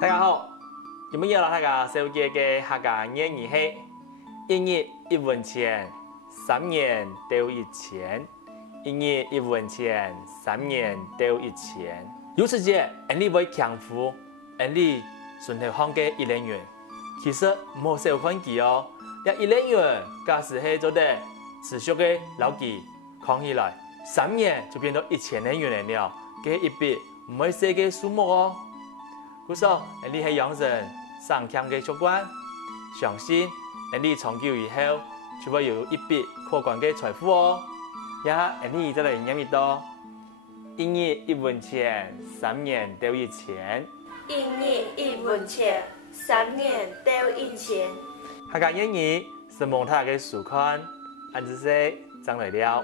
大家好，今日要来大家收集嘅客家谚语係一日一文錢，3年丟1000；一日一文錢，3年丟1000。有時節，你會強富，你順頭行嘅1年元，其實冇少看佢哦。一1年元，假使係做得持續嘅老記扛起來，3年就變到1000年元了，嘅一筆唔係細嘅數目哦。故說，你係養成上強嘅習慣，相信你長久以後就會有一筆可觀嘅財富哦。你再來念一道：一日一文錢，3年丟1000；一日一文錢，3年丟1000。客家谚語是蒙他嘅書看，俺只是講來了。